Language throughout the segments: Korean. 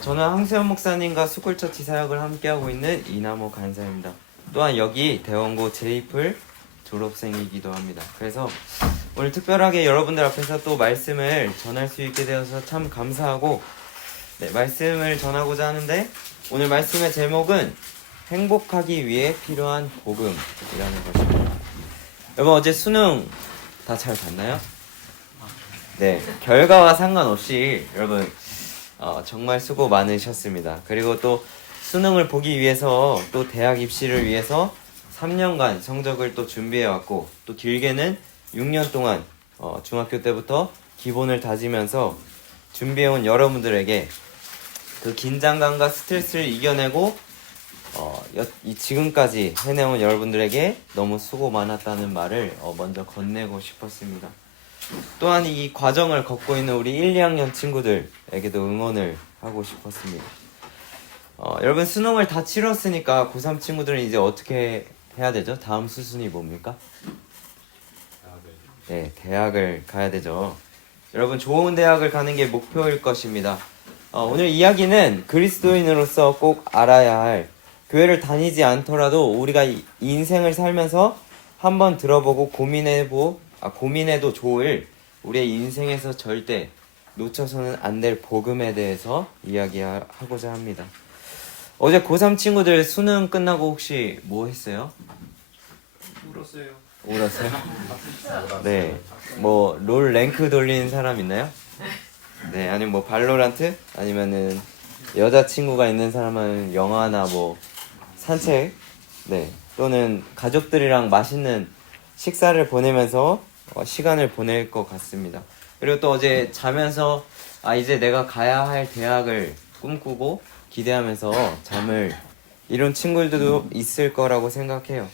저는 황세현 목사님과 수쿨처치 사역을 함께하고 있는 이나모 간사입니다. 또한 여기 대원고 제이플 졸업생이기도 합니다. 그래서 오늘 특별하게 여러분들 앞에서 또 말씀을 전할 수 있게 되어서 참 감사하고, 말씀을 전하고자 하는데, 오늘 말씀의 제목은 행복하기 위해 필요한 복음이라는 것입니다. 여러분, 어제 수능 다 잘 봤나요? 네, 결과와 상관없이 여러분 정말 수고 많으셨습니다. 그리고 또 수능을 보기 위해서, 또 대학 입시를 위해서 3년간 성적을 또 준비해왔고, 또 길게는 6년 동안 중학교 때부터 기본을 다지면서 준비해온 여러분들에게 그 긴장감과 스트레스를 이겨내고 지금까지 해내온 여러분들에게 너무 수고 많았다는 말을 먼저 건네고 싶었습니다. 또한 이 과정을 걷고 있는 우리 1, 2학년 친구들에게도 응원을 하고 싶었습니다. 여러분, 수능을 다 치렀으니까 고3 친구들은 이제 어떻게 해야 되죠? 다음 수순이 뭡니까? 네, 대학을 가야 되죠. 여러분, 좋은 대학을 가는 게 목표일 것입니다. 오늘 이야기는 그리스도인으로서 꼭 알아야 할, 교회를 다니지 않더라도 우리가 인생을 살면서 한번 들어보고 고민해도 좋을, 우리의 인생에서 절대 놓쳐서는 안 될 복음에 대해서 이야기하고자 합니다. 어제 고3 친구들 수능 끝나고 혹시 뭐 했어요? 울었어요? 네. 뭐 롤 랭크 돌리는 사람 있나요? 네, 아니면 뭐 발로란트? 아니면은 여자친구가 있는 사람은 영화나 뭐 산책? 네. 또는 가족들이랑 맛있는 식사를 보내면서 시간을 보낼 것 같습니다. 그리고 또 어제 자면서 이제 내가 가야 할 대학을 꿈꾸고 기대하면서 잠을 이룬 친구들도 있을 거라고 생각해요.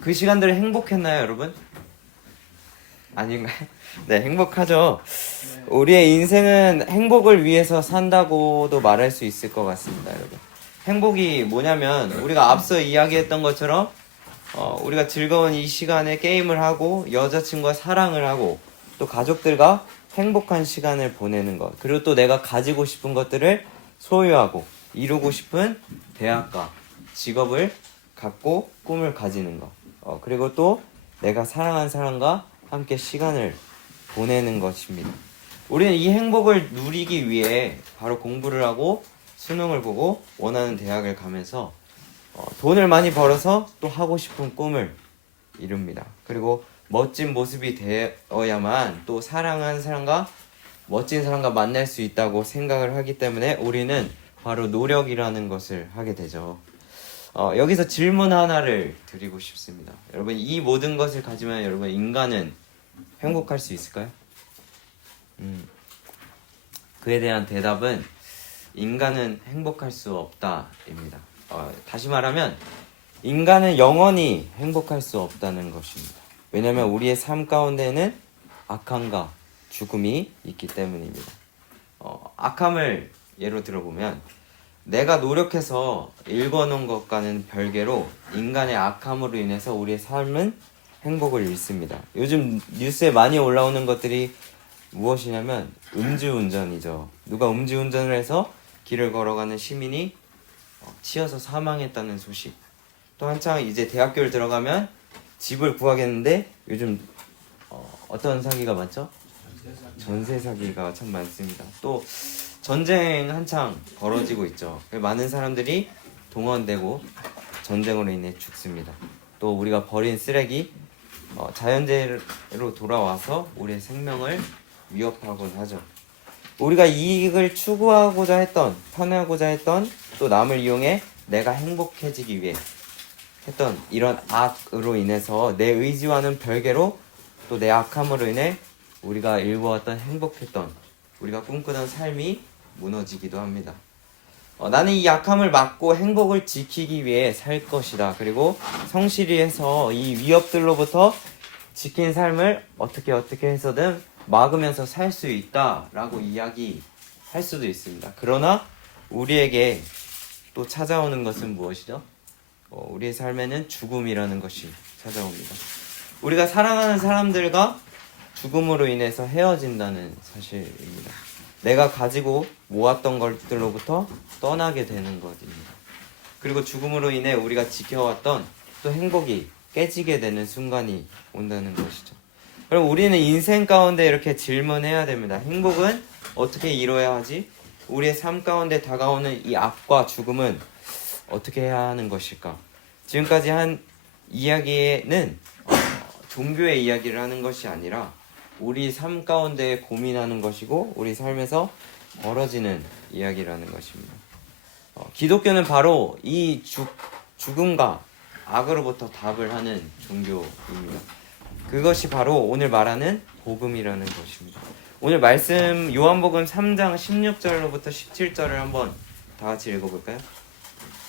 그 시간들 행복했나요, 여러분? 아닌가요? 네, 행복하죠. 우리의 인생은 행복을 위해서 산다고도 말할 수 있을 것 같습니다, 여러분. 행복이 뭐냐면, 우리가 앞서 이야기했던 것처럼 우리가 즐거운 이 시간에 게임을 하고, 여자친구와 사랑을 하고, 또 가족들과 행복한 시간을 보내는 것, 그리고 또 내가 가지고 싶은 것들을 소유하고 이루고 싶은 대학과 직업을 갖고 꿈을 가지는 것, 그리고 또 내가 사랑하는 사람과 함께 시간을 보내는 것입니다. 우리는 이 행복을 누리기 위해 바로 공부를 하고 수능을 보고 원하는 대학을 가면서 돈을 많이 벌어서 또 하고 싶은 꿈을 이룹니다. 그리고 멋진 모습이 되어야만 또 사랑하는 사람과 멋진 사람과 만날 수 있다고 생각을 하기 때문에 우리는 바로 노력이라는 것을 하게 되죠. 여기서 질문 하나를 드리고 싶습니다. 여러분, 이 모든 것을 가지면 여러분, 인간은 행복할 수 있을까요? 그에 대한 대답은 인간은 행복할 수 없다입니다. 다시 말하면 인간은 영원히 행복할 수 없다는 것입니다. 왜냐하면 우리의 삶 가운데는 악함과 죽음이 있기 때문입니다. 악함을 예로 들어보면, 내가 노력해서 읽어놓은 것과는 별개로 인간의 악함으로 인해서 우리의 삶은 행복을 잃습니다. 요즘 뉴스에 많이 올라오는 것들이 무엇이냐면 음주운전이죠. 누가 음주운전을 해서 길을 걸어가는 시민이 치여서 사망했다는 소식. 또 한창 이제 대학교를 들어가면 집을 구하겠는데 요즘 어떤 사기가 많죠? 전세 사기가 참 많습니다. 또 전쟁 한창 벌어지고 있죠. 많은 사람들이 동원되고 전쟁으로 인해 죽습니다. 또 우리가 버린 쓰레기 자연재해로 돌아와서 우리의 생명을 위협하곤 하죠. 우리가 이익을 추구하고자 했던, 편하고자 했던, 또 남을 이용해 내가 행복해지기 위해 했던 이런 악으로 인해서 내 의지와는 별개로 또 내 악함으로 인해 우리가 일궈왔던 행복했던, 우리가 꿈꾸던 삶이 무너지기도 합니다. 나는 이 약함을 막고 행복을 지키기 위해 살 것이다. 그리고 성실히 해서 이 위협들로부터 지킨 삶을 어떻게 해서든 막으면서 살 수 있다라고 이야기할 수도 있습니다. 그러나 우리에게 또 찾아오는 것은 무엇이죠? 우리의 삶에는 죽음이라는 것이 찾아옵니다. 우리가 사랑하는 사람들과 죽음으로 인해서 헤어진다는 사실입니다. 내가 가지고 모았던 것들로부터 떠나게 되는 것입니다. 그리고 죽음으로 인해 우리가 지켜왔던 또 행복이 깨지게 되는 순간이 온다는 것이죠. 그럼 우리는 인생 가운데 이렇게 질문해야 됩니다. 행복은 어떻게 이뤄야 하지? 우리의 삶 가운데 다가오는 이 악과 죽음은 어떻게 해야 하는 것일까? 지금까지 한 이야기는 종교의 이야기를 하는 것이 아니라 우리 삶 가운데 고민하는 것이고 우리 삶에서 벌어지는 이야기라는 것입니다. 기독교는 바로 이 죽음과 악으로부터 답을 하는 종교입니다. 그것이 바로 오늘 말하는 복음이라는 것입니다. 오늘 말씀 요한복음 3장 16절로부터 17절을 한번 다 같이 읽어볼까요?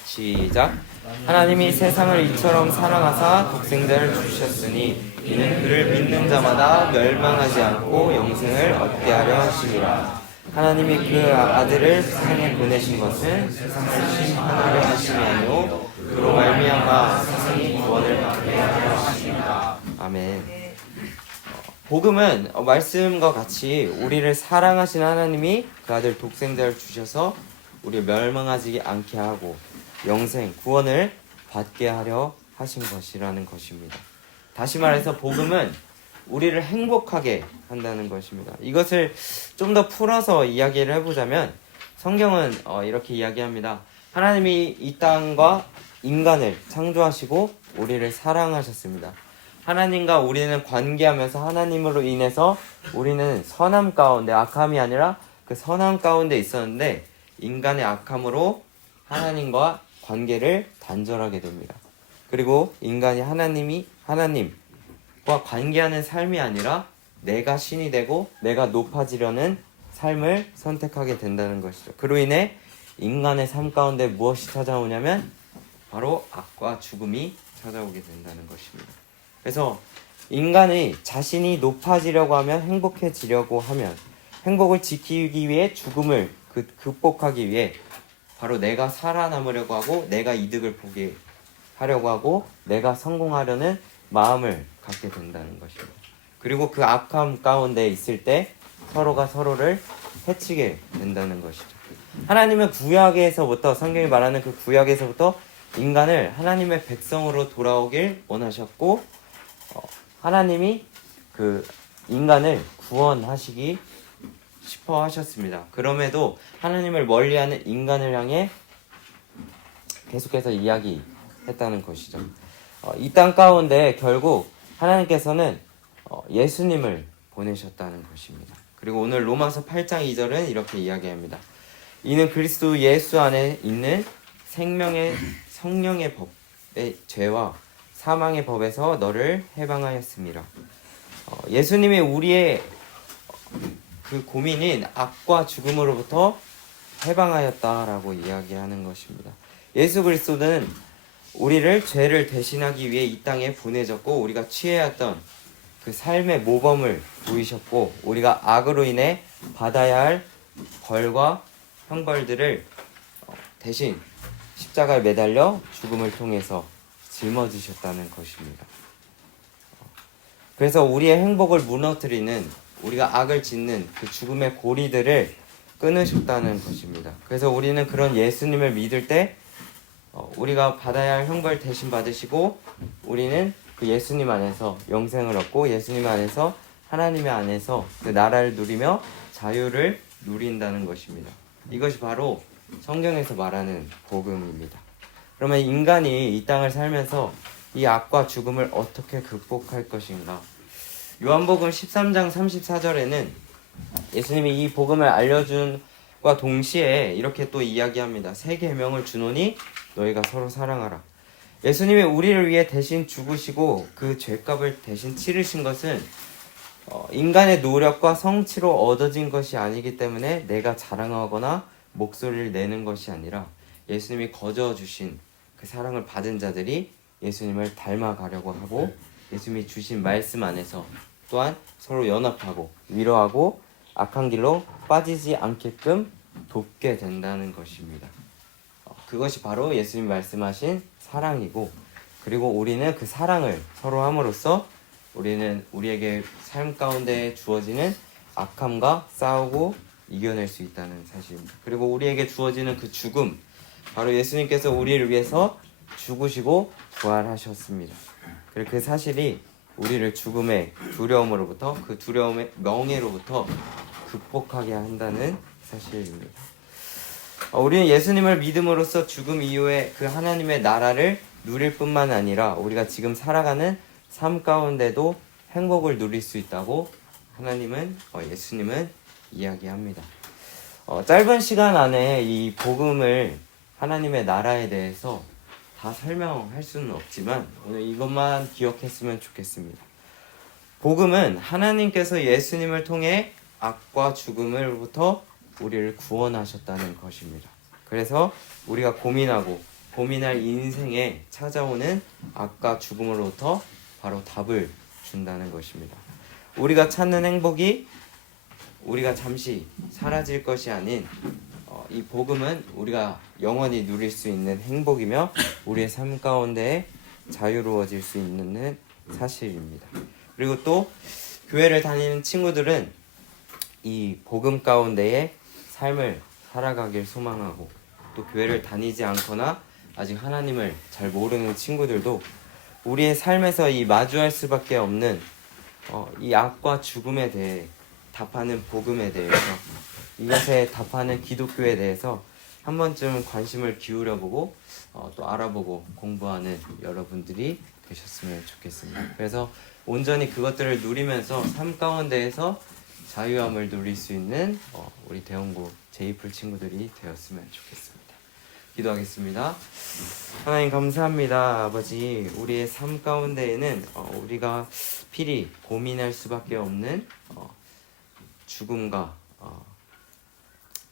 시작. 하나님이 세상을 이처럼 사랑하사 독생자를 주셨으니 이는 그를 믿는 자마다 멸망하지 않고 영생을 얻게 하려 하심이라. 하나님이 그 아들을 세상에 보내신 것은 세상을 심판하려 하심이 아니오 그로 말미암아 세상이 구원을 받게 하려 하심이라. 아멘. 복음은 말씀과 같이 우리를 사랑하신 하나님이 그 아들 독생자를 주셔서 우리를 멸망하지 않게 하고 영생, 구원을 받게 하려 하신 것이라는 것입니다. 다시 말해서 복음은 우리를 행복하게 한다는 것입니다. 이것을 좀 더 풀어서 이야기를 해보자면 성경은 이렇게 이야기합니다. 하나님이 이 땅과 인간을 창조하시고 우리를 사랑하셨습니다. 하나님과 우리는 관계하면서 하나님으로 인해서 우리는 선함 가운데, 악함이 아니라 그 선함 가운데 있었는데 인간의 악함으로 하나님과 관계를 단절하게 됩니다. 그리고 인간이 하나님과 관계하는 삶이 아니라 내가 신이 되고 내가 높아지려는 삶을 선택하게 된다는 것이죠. 그로 인해 인간의 삶 가운데 무엇이 찾아오냐면 바로 악과 죽음이 찾아오게 된다는 것입니다. 그래서 인간이 자신이 높아지려고 하면, 행복해지려고 하면, 행복을 지키기 위해 죽음을 극복하기 위해 바로 내가 살아남으려고 하고 내가 이득을 보게 하려고 하고 내가 성공하려는 마음을 갖게 된다는 것입니다. 그리고 그 악함 가운데 있을 때 서로가 서로를 해치게 된다는 것이죠. 하나님은 구약에서부터, 성경이 말하는 그 구약에서부터 인간을 하나님의 백성으로 돌아오길 원하셨고 하나님이 그 인간을 구원하시기 싶어 하셨습니다. 그럼에도 하나님을 멀리하는 인간을 향해 계속해서 이야기했다는 것이죠. 이 땅 가운데 결국 하나님께서는 예수님을 보내셨다는 것입니다. 그리고 오늘 로마서 8장 2절은 이렇게 이야기합니다. 이는 그리스도 예수 안에 있는 생명의 성령의 법의 죄와 사망의 법에서 너를 해방하였습니다. 예수님이 우리의 그 고민인 악과 죽음으로부터 해방하였다라고 이야기하는 것입니다. 예수 그리스도는 우리를 죄를 대신하기 위해 이 땅에 보내졌고 우리가 취해야 했던 그 삶의 모범을 보이셨고 우리가 악으로 인해 받아야 할 벌과 형벌들을 대신 십자가에 매달려 죽음을 통해서 짊어지셨다는 것입니다. 그래서 우리의 행복을 무너뜨리는, 우리가 악을 짓는 그 죽음의 고리들을 끊으셨다는 것입니다. 그래서 우리는 그런 예수님을 믿을 때 우리가 받아야 할 형벌 대신 받으시고 우리는 그 예수님 안에서 영생을 얻고 예수님 안에서 하나님의 안에서 그 나라를 누리며 자유를 누린다는 것입니다. 이것이 바로 성경에서 말하는 복음입니다. 그러면 인간이 이 땅을 살면서 이 악과 죽음을 어떻게 극복할 것인가? 요한복음 13장 34절에는 예수님이 이 복음을 알려준과 동시에 이렇게 또 이야기합니다. 새 계명을 주노니 너희가 서로 사랑하라. 예수님이 우리를 위해 대신 죽으시고 그 죄값을 대신 치르신 것은 인간의 노력과 성취로 얻어진 것이 아니기 때문에 내가 자랑하거나 목소리를 내는 것이 아니라 예수님이 거저 주신 그 사랑을 받은 자들이 예수님을 닮아가려고 하고 예수님이 주신 말씀 안에서 또한 서로 연합하고 위로하고 악한 길로 빠지지 않게끔 돕게 된다는 것입니다. 그것이 바로 예수님이 말씀하신 사랑이고, 그리고 우리는 그 사랑을 서로 함으로써 우리는 우리에게 삶 가운데 주어지는 악함과 싸우고 이겨낼 수 있다는 사실입니다. 그리고 우리에게 주어지는 그 죽음, 바로 예수님께서 우리를 위해서 죽으시고 부활하셨습니다. 그리고 그 사실이 우리를 죽음의 두려움으로부터, 그 두려움의 명예로부터 극복하게 한다는 사실입니다. 우리는 예수님을 믿음으로써 죽음 이후에 그 하나님의 나라를 누릴 뿐만 아니라 우리가 지금 살아가는 삶 가운데도 행복을 누릴 수 있다고 예수님은 이야기합니다. 짧은 시간 안에 이 복음을, 하나님의 나라에 대해서 다 설명할 수는 없지만 오늘 이것만 기억했으면 좋겠습니다. 복음은 하나님께서 예수님을 통해 악과 죽음으로부터 우리를 구원하셨다는 것입니다. 그래서 우리가 고민할 인생에 찾아오는 악과 죽음으로부터 바로 답을 준다는 것입니다. 우리가 찾는 행복이 우리가 잠시 사라질 것이 아닌 이 복음은 우리가 영원히 누릴 수 있는 행복이며 우리의 삶 가운데 자유로워질 수 있는 사실입니다. 그리고 또 교회를 다니는 친구들은 이 복음 가운데의 삶을 살아가길 소망하고, 또 교회를 다니지 않거나 아직 하나님을 잘 모르는 친구들도 우리의 삶에서 이 마주할 수밖에 없는 이 악과 죽음에 대해 답하는 복음에 대해서, 이것에 답하는 기독교에 대해서 한 번쯤 관심을 기울여보고 또 알아보고 공부하는 여러분들이 되셨으면 좋겠습니다. 그래서 온전히 그것들을 누리면서 삶 가운데에서 자유함을 누릴 수 있는 우리 대원고 제이풀 친구들이 되었으면 좋겠습니다. 기도하겠습니다. 하나님 감사합니다. 아버지, 우리의 삶 가운데에는 우리가 필히 고민할 수밖에 없는 죽음과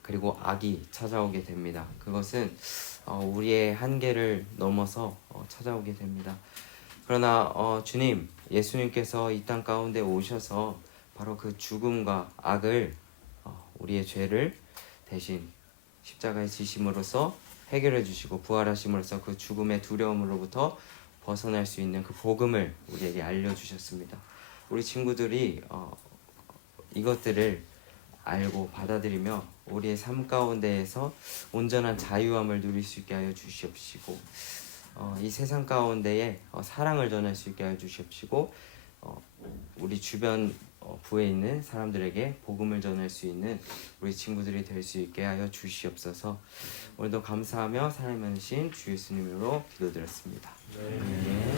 그리고 악이 찾아오게 됩니다. 그것은 우리의 한계를 넘어서 찾아오게 됩니다. 그러나 주님, 예수님께서 이 땅 가운데 오셔서 바로 그 죽음과 악을, 우리의 죄를 대신 십자가에 지심으로써 해결해 주시고 부활하심으로써 그 죽음의 두려움으로부터 벗어날 수 있는 그 복음을 우리에게 알려주셨습니다. 우리 친구들이 이것들을 알고 받아들이며 우리의 삶 가운데에서 온전한 자유함을 누릴 수 있게 하여 주시옵시고, 이 세상 가운데에 사랑을 전할 수 있게 하여 주시옵시고, 우리 주변 부에 있는 사람들에게 복음을 전할 수 있는 우리 친구들이 될 수 있게 하여 주시옵소서. 오늘도 감사하며 사랑하신 주 예수님으로 기도드렸습니다. 네.